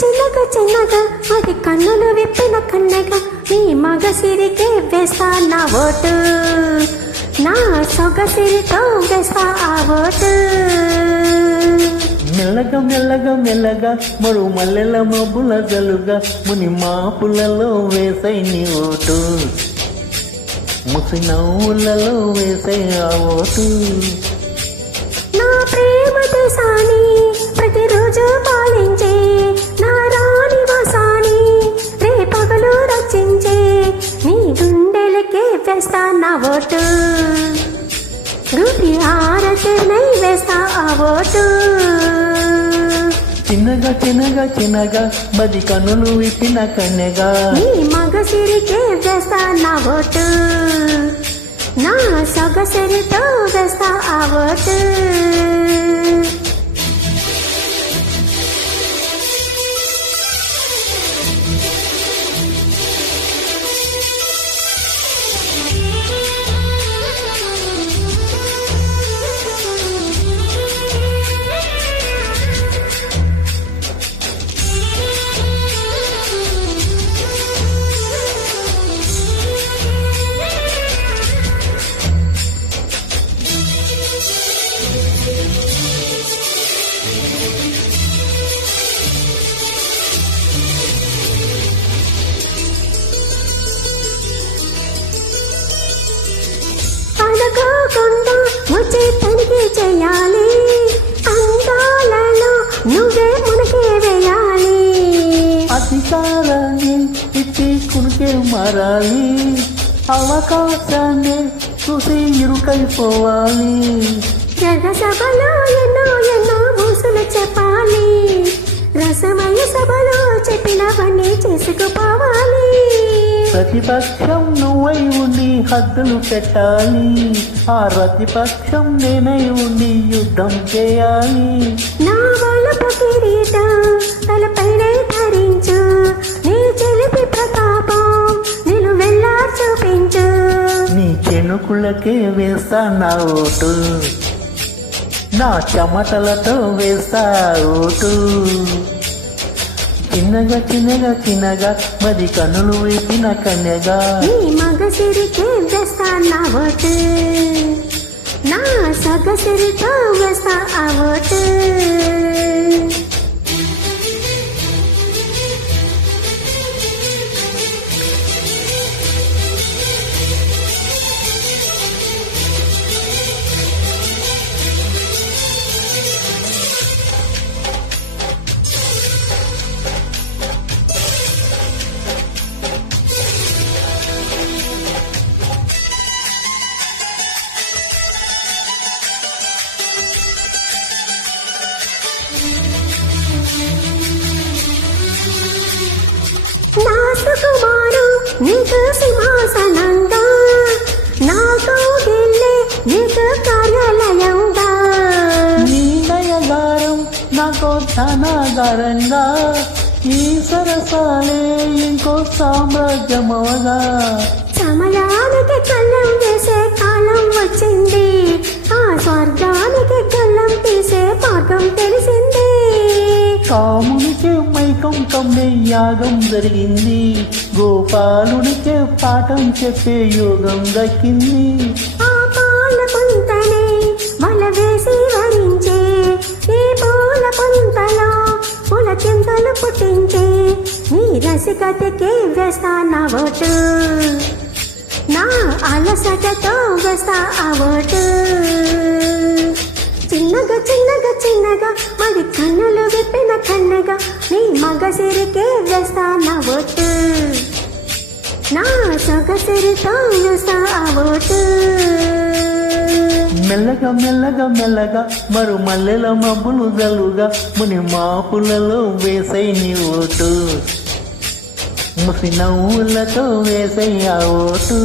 చిన్నగా చిన్నగా అది కన్నులు విప్పిన కన్నెగా నీ మగ సిరికే వేస్తా నా ఓటు, నా సొగసిరితో వేస్తా ఆ ఓటు. మెల్లగా మెల్లగా మెల్లగా మరు మల్లెల మబ్బుల జలుగా ముని మాపులలో వేసై నీ ఓటు, ముసి నవ్వులలో వేసై ఆ ఓటు. నా ప్రేమ దేశాన్ని ప్రతిరోజు పాలించే నా రాణి వాసాని రే పగలు రచించే నీ గుండెలకే వేస్తా నా ఓటు, రూపి ఆరతినై వేస్తా ఆ ఓటు. చిన్నగా చిన్నగా చిన్నగా బది కన్నులు విప్పిన కన్నెగా నీ మగ సిరికే వేస్తా నా ఓటు, నా సొగసిరితో వేస్తా ఆ ఓటు. అనుకోకుండా వచ్చే తనిఖీ చేయాలి, అందాలలో నువ్వే మునిగి వేయాలి. అధికారాన్ని ఇచ్చి కునికే మారాలి, అవకాశాన్ని చూసి ఇరుకైపోవాలి. జగసభలో ఎన్నో ఎన్నో ఊసులు చెప్పాలి, రసమయ సభలో చెప్పినవన్నీ చేసుకుపోవాలి. ప్రతిపక్షం నువ్వై ఉండి హద్దులు పెట్టాలి, ఆ ప్రతిపక్షం నేనై ఉండి యుద్ధం చేయాలి. నా వలపు కిరీటం తలపైనే ధరించు, నీ చెలిపి ప్రతాపం నేను వెళ్ళా చూపించు. నీ చెనుకులకే వేస్తా నా ఓటు, నా చెమటలతో వేస్తా ఓటు. చిన్నగా చిన్నగా చిన్నగా మది కన్నులు వేసిన కన్యగా నీ మగ సిరికే వేస్తా నా ఓటు, నా సొగసిరితో వేస్తా ఆ ఓటు. నా సుకుమారం నీకు సింహాసనంగా, నాకు గిల్లే నీకు కార్యాలయంగా. నీ దయగారం నాకు ధనాగారంగా, ఈ సరసాలే ఇంకో సామ్రాజ్యమవగా. సమయానికి కళ్ళం వేసే కాలం వచ్చింది, ఆ స్వర్గానికి కళ్ళం తీసే మార్గం తెలిసింది. కామునికే మైకం కమ్మే యాగం జరిగింది, గోపాలునికే పాఠం చెప్పే యోగం దక్కింది. ఆ పాల పంటనే వల వేసి వరించే, ఈ పూల పంటలో పూల చింతలు పుట్టించే నీ రసికతకే వేస్తా నా ఓటు, నా అలసటతో వేస్తా ఆ ఓటు. చిన్నగా చిన్నగా చిన్నగా మరి కన్నులు విప్పిన కన్నగా నీ మగ సిరికే వేస్తా నా ఓటు, నా సొగసిరితో వేస్తా ఆ ఓటు. మెల్లగా మెల్లగా మెల్లగా మరు మల్లెల మబ్బులు జలుగా ముని మాపులలో వేసై నీ ఓటు, ముసి నవ్వులతో వేసై ఆ ఓటు.